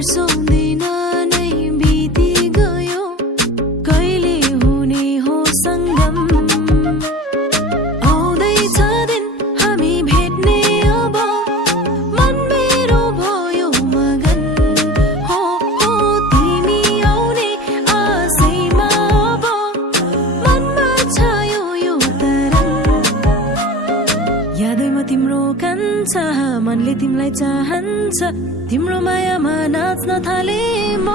बिर्सौँदिन नै बिति गयो कहिले हुने हो सङ्गम आउँदैछ दिन हामी भेट्ने अब मन मेरो भयो मगन हो तिमी आउने आशैमा अब मनमा छायो यो तरङ्ग यादैमा तिम्रो कान्छ मनले तिमीलाई चाहन्छ तिम्रो मायामा नाच्न थाले म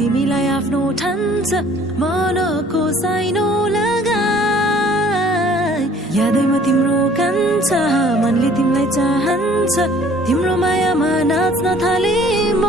तिमीलाई आफ्नो ठान्छ मनको साइनो लगाई यादैमा तिम्रो कान्छ मनले तिमीलाई चाहन्छ तिम्रो मायामा नाच्न थाले म